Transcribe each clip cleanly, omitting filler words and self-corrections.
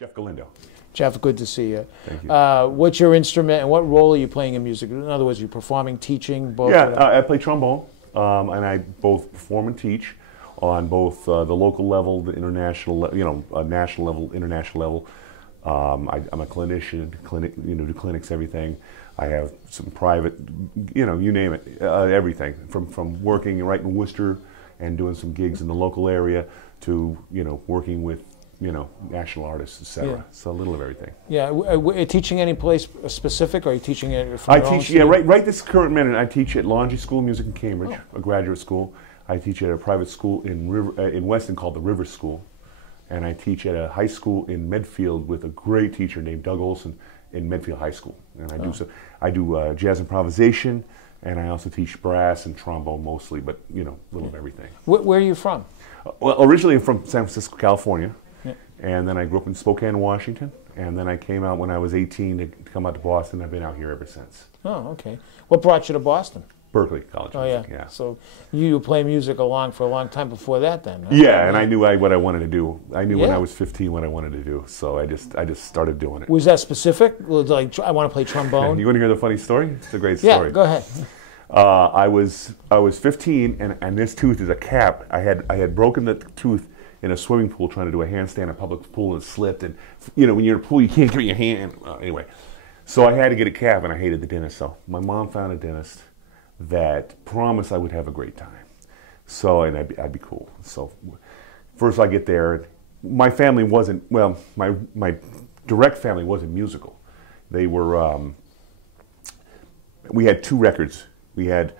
Jeff Galindo. Jeff, good to see you. Thank you. What's your instrument and what role are you playing in music? In other words, are you performing, teaching, both? Yeah, I play trombone, and I both perform and teach on both the local level, the international, national level, international level. I'm a clinician, do clinics, everything. I have some private, you name it, everything from working right in Worcester and doing some gigs in the local area to working with national artists, etc. Yeah. So a little of everything. Yeah, teaching any place specific, or are you teaching it from I your own teach, studio? right this current minute, I teach at Laundry School of Music in Cambridge, a graduate school. I teach at a private school in Weston called the River School. And I teach at a high school in Medfield with a great teacher named Doug Olson in Medfield High School. And I do jazz improvisation, and I also teach brass and trombone mostly, but a little of everything. Where are you from? Well, originally I'm from San Francisco, California. Yeah. And then I grew up in Spokane, Washington. And then I came out when I was 18 to come out to Boston. I've been out here ever since. Oh, okay. What brought you to Boston? Berkeley College. Oh, yeah. Yeah. So you play music for a long time before that, then? Huh? Yeah, and I knew what I wanted to do. I knew when Yeah. I was 15 what I wanted to do. So I just started doing it. Was that specific? Was it like, I want to play trombone? You want to hear the funny story? It's a great Yeah, story. go ahead. I was 15, and this tooth is a cap. I had broken the tooth in a swimming pool trying to do a handstand in a public pool, and slipped. And when you're in a pool, you can't give me your hand. Anyway, so I had to get a cap, and I hated the dentist. So my mom found a dentist that promised I would have a great time. So, and I'd be cool. So first I get there. My family wasn't, well, my direct family wasn't musical. They were, we had two records. We had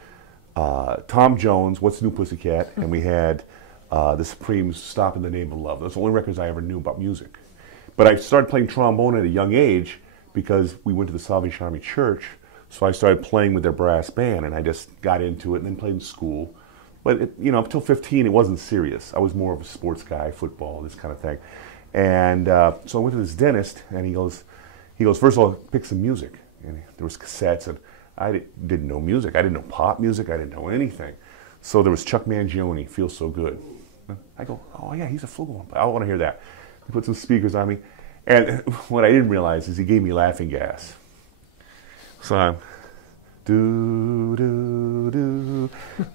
Tom Jones, What's New Pussycat, and we had the Supremes, Stop in the Name of Love. Those are the only records I ever knew about music. But I started playing trombone at a young age because we went to the Salvation Army Church. So I started playing with their brass band, and I just got into it and then played in school. But up till 15, it wasn't serious. I was more of a sports guy, football, this kind of thing. And so I went to this dentist, and he goes, first of all, pick some music. And there was cassettes, and I didn't know music. I didn't know pop music. I didn't know anything. So there was Chuck Mangione, Feels So Good. I go, oh yeah, he's a flugelhorn player. I want to hear that. He put some speakers on me. And what I didn't realize is he gave me laughing gas. So I'm do.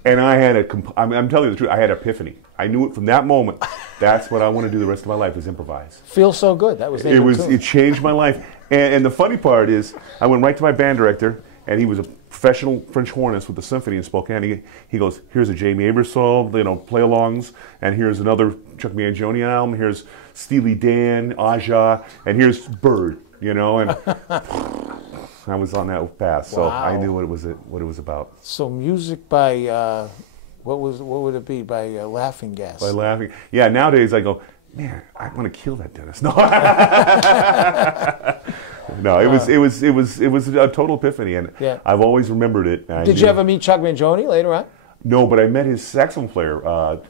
And I had I'm telling you the truth, I had an epiphany. I knew it from that moment. That's what I want to do the rest of my life, is improvise. Feels So Good. That was the name of the tune. It changed my life. And the funny part is, I went right to my band director, and he was a professional French hornist with the symphony in Spokane. He goes, here's a Jamie Aebersold, play-alongs, and here's another Chuck Mangione album, here's Steely Dan, Aja, and here's Bird, and I was on that path, so Wow. I knew what it was about. So music by, what would it be, by Laughing Gas? By laughing. Yeah, nowadays I go, man, I want to kill that dentist. No. No, it was a total epiphany, and Yeah. I've always remembered it. Did you ever meet Chuck Mangione later on? No, but I met his saxophone player,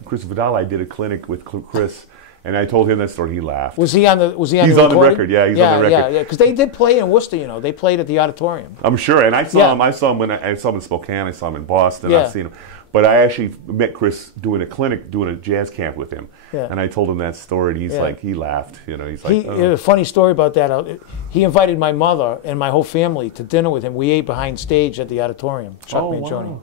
Chris Vidal. I did a clinic with Chris, and I told him that story. He laughed. Was he on the? He's on the record. Yeah, he's on the record. Yeah. Because they did play in Worcester. They played at the auditorium. I'm sure, and I saw him. I saw him I saw him in Spokane. I saw him in Boston. Yeah. I've seen him, but I actually met Chris doing a clinic, doing a jazz camp with him. Yeah. And I told him that story, and he's like, he laughed. He's like, A funny story about that. He invited my mother and my whole family to dinner with him. We ate behind stage at the auditorium. Chuck Mangione. Wow.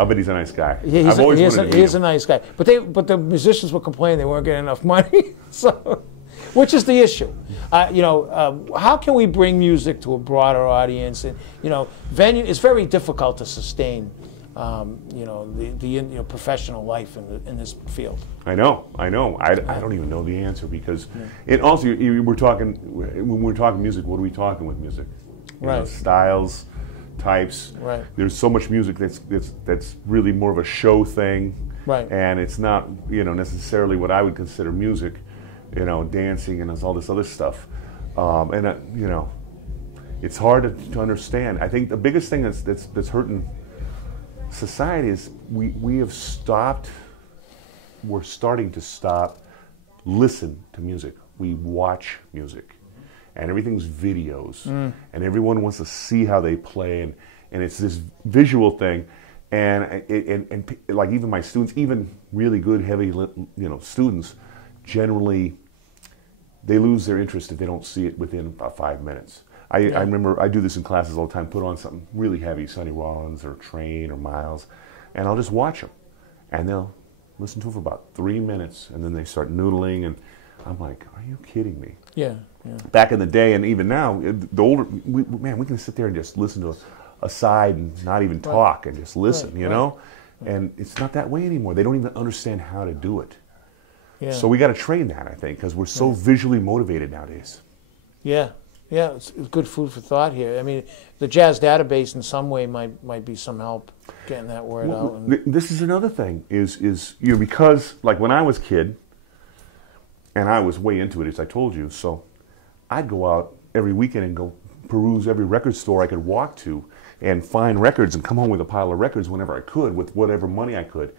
I bet he's a nice guy. Yeah, I've always wanted to meet him. He's a nice guy. But the musicians were complaining they weren't getting enough money. So, which is the issue? How can we bring music to a broader audience? And venue. It's very difficult to sustain. The professional life in this field. I know. I don't even know the answer because, and also when we're talking music, what are we talking with music? Right. Styles, types. Right. There's so much music that's really more of a show thing. Right. And it's not necessarily what I would consider music. Dancing and all this other stuff, it's hard to understand. I think the biggest thing that's hurting society is we're starting to stop listen to music. We watch music, and everything's videos, and everyone wants to see how they play, and it's this visual thing, and like even my students, even really good heavy students, generally they lose their interest if they don't see it within about 5 minutes. I remember I do this in classes all the time, put on something really heavy, Sonny Rollins or Train or Miles, and I'll just watch them. And they'll listen to it for about 3 minutes, and then they start noodling, and I'm like, are you kidding me? Yeah, yeah. Back in the day, and even now, the older, we can sit there and just listen to a side and not even talk and just listen, you know? And it's not that way anymore. They don't even understand how to do it. Yeah. So we got to train that, I think, because we're so visually motivated nowadays. Yeah. Yeah, it's good food for thought here. I mean, the jazz database in some way might be some help getting that word out. And this is another thing, is you know, because like when I was a kid, and I was way into it, as I told you, so I'd go out every weekend and go peruse every record store I could walk to and find records and come home with a pile of records whenever I could, with whatever money I could.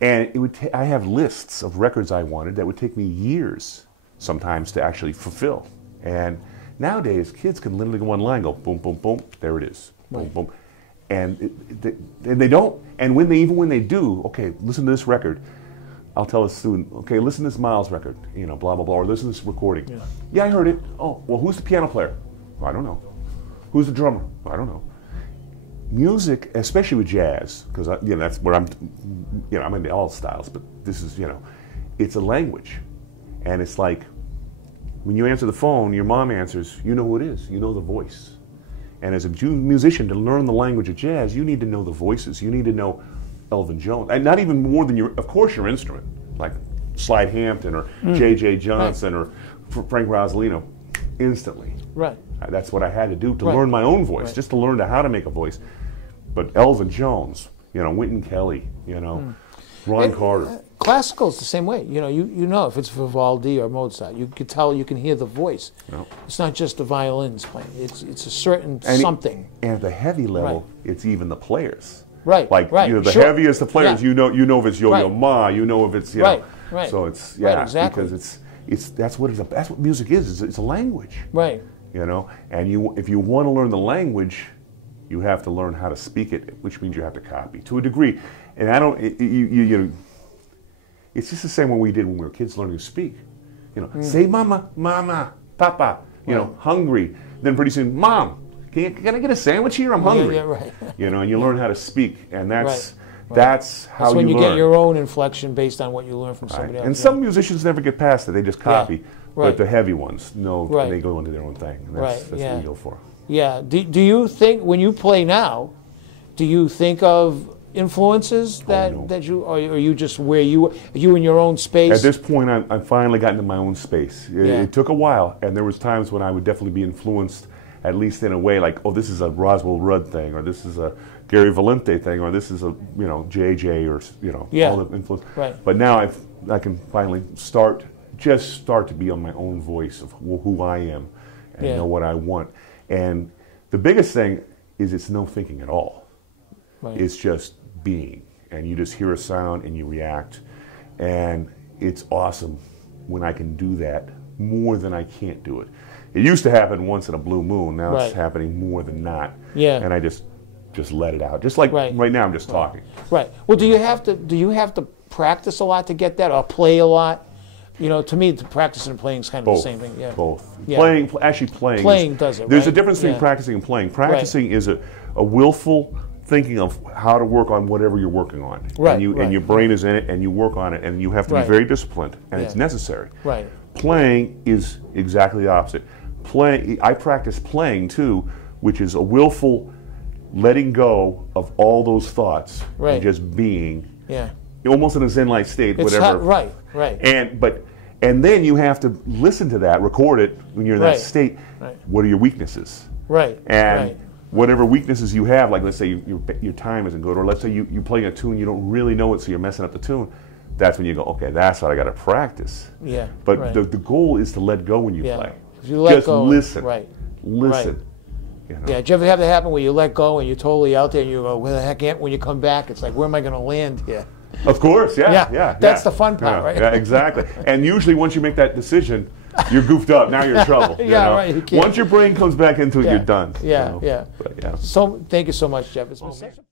And it would I have lists of records I wanted that would take me years sometimes to actually fulfill. And nowadays, kids can literally go online, go boom, boom, boom, there it is, boom, boom, and they don't. And even when they do, okay, listen to this record. I'll tell a student, okay, listen to this Miles record, you know, blah blah blah, or listen to this recording. Yeah, I heard it. Oh, well, who's the piano player? I don't know. Who's the drummer? I don't know. Music, especially with jazz, because you know that's where I'm, you know, I'm into all styles, but this is, you know, it's a language, and it's like, when you answer the phone, your mom answers, you know who it is, you know the voice. And as a musician, to learn the language of jazz, you need to know the voices. You need to know Elvin Jones. And not even more than of course, your instrument, like Slide Hampton or J.J. Johnson or Frank Rosalino, instantly. Right. That's what I had to do to learn my own voice, just to learn how to make a voice. But Elvin Jones, you know, Wynton Kelly, you know, Ron Carter. Classical is the same way. You know, you know if it's Vivaldi or Mozart, you can tell, you can hear the voice. No. It's not just the violins playing. It's a certain something. And at the heavy level, it's even the players. Right. Like you know, the heaviest the players, you know if it's Yo-Yo Ma, you know if it's you know. Right. So it's exactly. because that's what music is. It's a language. Right. You know, and if you want to learn the language, you have to learn how to speak it, which means you have to copy to a degree. And I don't you know. It's just the same way we did when we were kids learning to speak. You know, say mama, mama, papa, you know, hungry. Then pretty soon, mom, can I get a sandwich here? I'm hungry. Yeah, right. You know, and you learn how to speak, and that's how that's when you learn. get your own inflection based on what you learn from somebody else. And some musicians never get past it; they just copy. But the heavy ones, and they go into their own thing. And that's what we go for. Yeah. Do you think when you play now, do you think of influences that you, or are you just where you in your own space? At this point, I've finally gotten to my own space. It took a while, and there was times when I would definitely be influenced, at least in a way, like, oh, this is a Roswell Rudd thing, or this is a Gary Valente thing, or this is a JJ, or all the influence. Right. But now I can finally start to be on my own voice of who I am and know what I want. And the biggest thing is it's no thinking at all. Right. It's just being, and you just hear a sound and you react, and it's awesome when I can do that more than I can't do it. It used to happen once in a blue moon. Now it's happening more than not. Yeah. And I just let it out. Just like right now, I'm just talking. Right. Well, do you have to practice a lot to get that, or play a lot? You know, to me, the practice and playing is kind of the same thing. Yeah. Both. Yeah. Playing does it. There's a difference between practicing and playing. Practicing is a willful thinking of how to work on whatever you're working on. Right. And your brain is in it, and you work on it, and you have to be very disciplined, and it's necessary. Right. Playing is exactly the opposite. I practice playing too, which is a willful letting go of all those thoughts and just being. Yeah. Almost in a Zen-like state, whatever. Right. And then you have to listen to that, record it when you're in that state. Right. What are your weaknesses? Right. And whatever weaknesses you have, like let's say your time isn't good, or let's say you're playing a tune you don't really know it, so you're messing up the tune. That's when you go, okay, that's what I got to practice. Yeah. But the goal is to let go when you play. If you let just go, listen. Right. Listen. Right. You know? Yeah, did you ever have that happen where you let go and you're totally out there and you go, where the heck am I? When you come back, it's like, where am I going to land here? Of course, That's the fun part, right? Yeah, exactly. And usually once you make that decision, you're goofed up. Now you're in trouble. Right. Once your brain comes back into it, you're done. Yeah. So thank you so much, Jeff. It's been such a